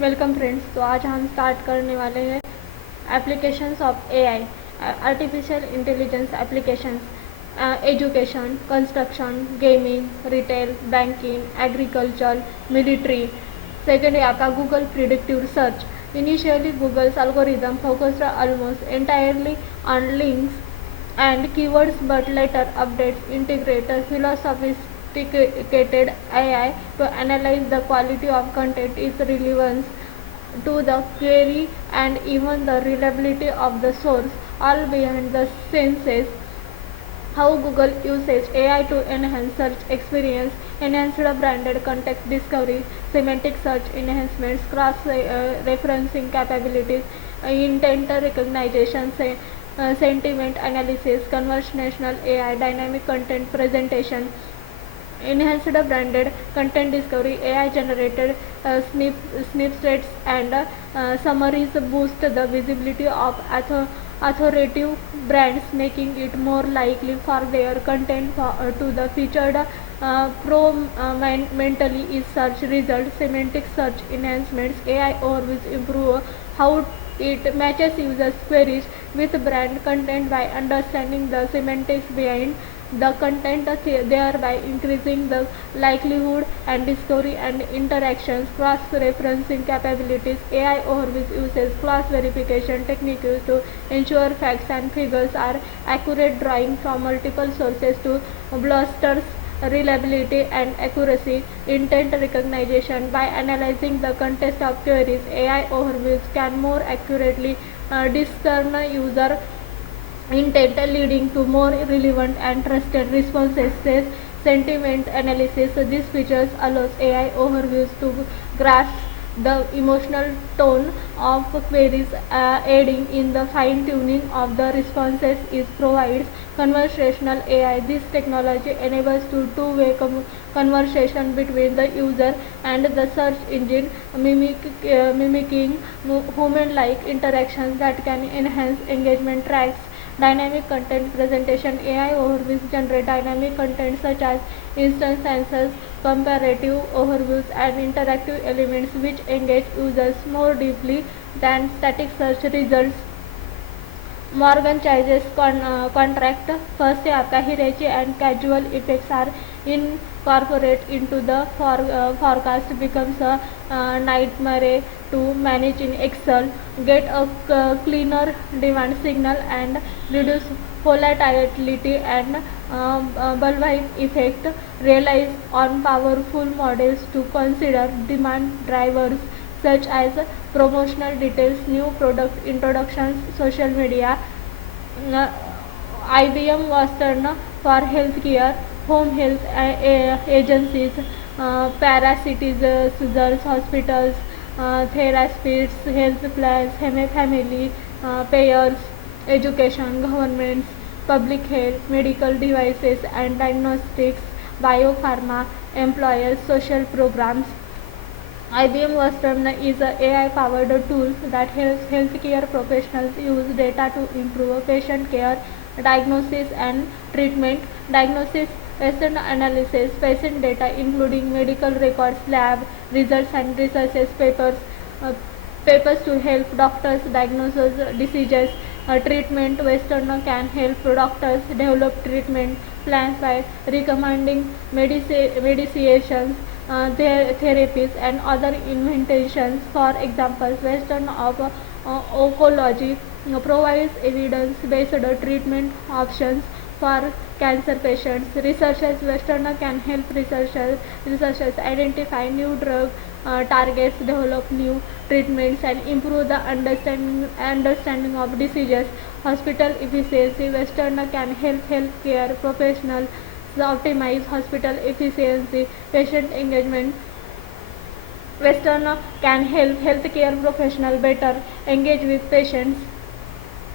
Welcome friends. तो आज हम स्टार्ट करने वाले हैं applications of AI, artificial intelligence applications, education, construction, gaming, retail, banking, agriculture, military. Second है आपका Google predictive search. Initially Google's algorithm focused almost entirely on links and keywords, but later updates integrate sophisticated AI to analyze the quality of content, its relevance to the query, and even the reliability of the source, all behind the scenes. How Google uses AI to enhance search experience, enhanced branded context discovery, semantic search enhancements, cross-referencing capabilities, intent recognition, sentiment analysis, conversational AI, dynamic content presentation, enhanced branded content discovery, AI generated snippets and summaries boost the visibility of authoritative brands, making it more likely for their content to the featured prominently is search results. Semantic search enhancements, AI overviews improve how it matches users' queries with brand content by understanding the semantics behind the content, thereby increasing the likelihood and discovery and interactions. Cross-referencing capabilities, AI overviews uses cross-verification techniques to ensure facts and figures are accurate, drawing from multiple sources to bolster reliability and accuracy. Intent recognition, by analyzing the context of queries, AI overviews can more accurately discern user intent, leading to more relevant and trusted responses. Sentiment analysis, these features allows AI overviews to grasp the emotional tone of queries, aiding in the fine-tuning of the responses. It provides conversational AI. This technology enables two-way conversation between the user and the search engine, mimicking human-like interactions that can enhance engagement. Tracks dynamic content presentation, AI overviews generate dynamic content such as instance answers, comparative overviews, and interactive elements which engage users more deeply than static search results. Morgan Chase's contract, first है आपका Hirachi and casual effects are incorporated into the forecast, becomes a nightmare to manage in Excel. Get a cleaner demand signal and reduce volatility and bullwhip effect. Relies on powerful models to consider demand drivers such as promotional details, new product introductions, social media. IBM Watson for healthcare, home health agencies, parasitizers, hospitals, therapists, health plans, family, payers, education, governments, public health, medical devices and diagnostics, biopharma, employers, social programs. IBM Watson is an AI-powered tool that helps healthcare professionals use data to improve patient care, diagnosis and treatment. Diagnosis, patient analysis, patient data including medical records, lab results and research papers, uh, papers to help doctors diagnose diseases. Treatment, Western can help doctors develop treatment plans by recommending medications, therapies and other inventions. For example, Western of oncology provides evidence-based treatment options for cancer patients. Researchers, Western can help researchers identify new drug targets, develop new treatments and improve the understanding of diseases. Hospital efficiency, Western can help healthcare professionals optimize hospital efficiency. Patient engagement, Western can help healthcare professionals better engage with patients.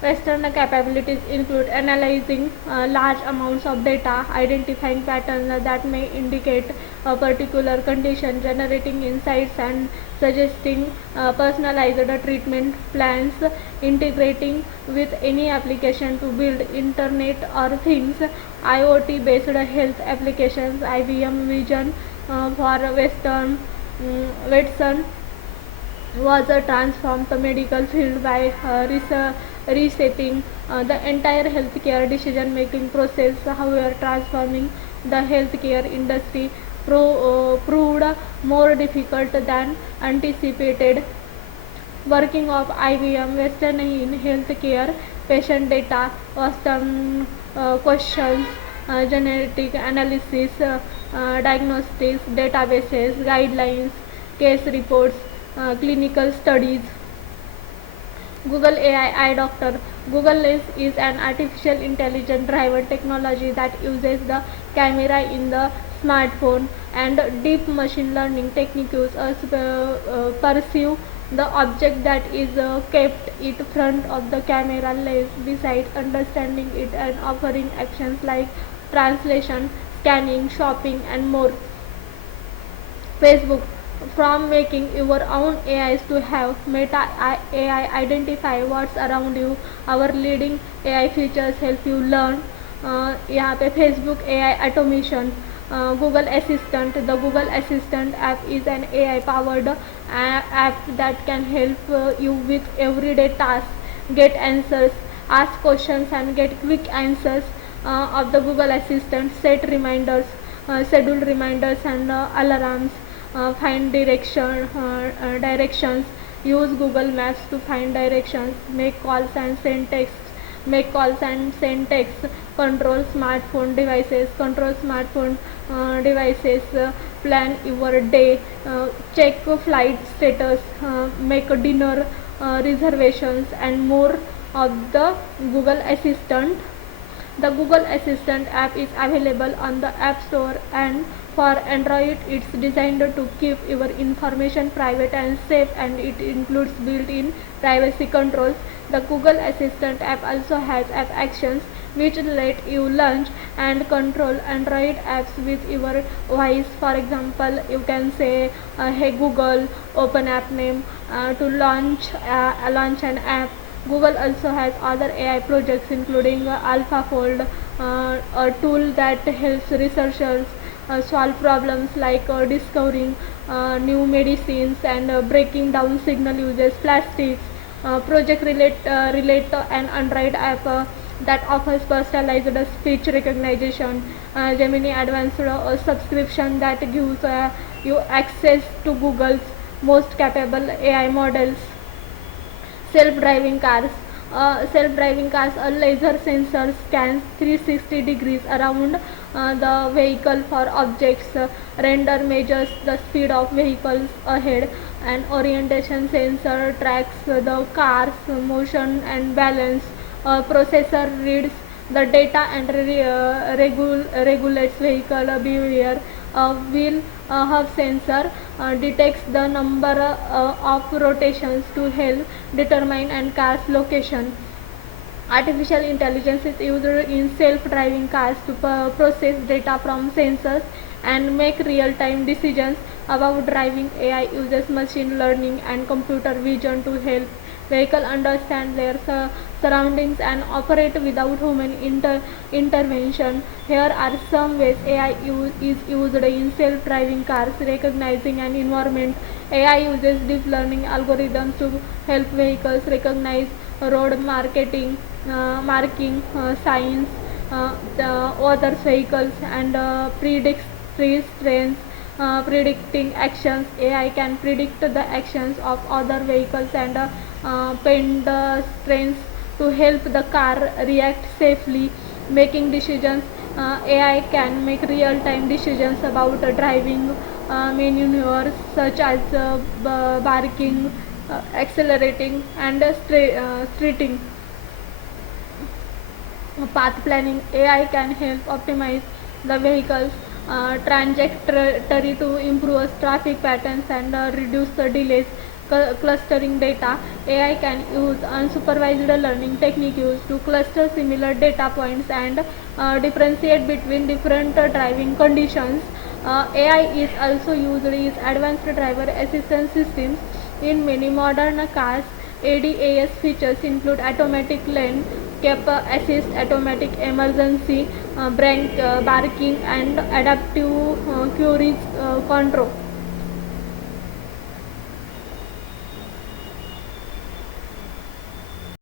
Western capabilities include analyzing large amounts of data, identifying patterns that may indicate a particular condition, generating insights and suggesting personalized treatment plans, integrating with any application to build Internet or Things, IoT based health applications. IBM Vision for Western, Watson was transformed the medical field by reshaping the entire healthcare decision-making process. However, transforming the healthcare industry proved more difficult than anticipated. Working of IBM Western in healthcare, patient data, custom questions, genetic analysis, diagnostics, databases, guidelines, case reports, clinical studies. Google AI iDoctor. Google Lens is an artificial intelligence driven technology that uses the camera in the smartphone and deep machine learning techniques perceive the object that is kept in front of the camera lens. Besides understanding it and offering actions like translation, scanning, shopping, and more. Facebook. From making your own AIs to have Meta AI identify what's around you. Our leading AI features help you learn. यहाँ पे Facebook AI automation, Google Assistant. The Google Assistant app is an AI powered app that can help you with everyday tasks, get answers, ask questions, and get quick answers of the Google Assistant. Set reminders, schedule reminders and alarms. Find directions, use Google Maps to find directions, make calls and send text, control smartphone devices, plan your day, check flight status, make dinner reservations, and more of the Google Assistant. The Google Assistant app is available on the App Store, and for Android it's designed to keep your information private and safe, and it includes built-in privacy controls. The Google Assistant app also has app actions which let you launch and control Android apps with your voice. For example, you can say, hey Google, open app name to launch an app. Google also has other AI projects including AlphaFold, a tool that helps researchers solve problems like discovering new medicines and breaking down signal uses plastics. Project Relate an Android app that offers personalized speech recognition. Gemini Advanced, a subscription that gives you access to Google's most capable AI models. Self-driving cars. A laser sensor scans 360 degrees around the vehicle for objects. Render measures the speed of vehicles ahead. An orientation sensor tracks the car's motion and balance. A processor reads the data and regulates vehicle behavior. A wheel hub sensor detects the number of rotations to help determine a car's location. Artificial intelligence is used in self-driving cars to process data from sensors and make real-time decisions about driving. AI uses machine learning and computer vision to help vehicle understand their surroundings and operate without human intervention. Here are some ways AI is used in self-driving cars. Recognizing an environment. AI uses deep learning algorithms to help vehicles recognize road marking signs, the other vehicles, and predicts trees, trains. Predicting actions. AI can predict the actions of other vehicles and pedestrians to help the car react safely. Making decisions. AI can make real-time decisions about driving maneuvers such as barking, accelerating, and streeting. Path planning. AI can help optimize the vehicle's trajectory to improve traffic patterns and reduce the delays. Clustering data. AI can use unsupervised learning techniques to cluster similar data points and differentiate between different driving conditions. AI is also used in advanced driver assistance systems in many modern cars. ADAS features include automatic lane keep assist, automatic emergency brake barking, and adaptive cruise control.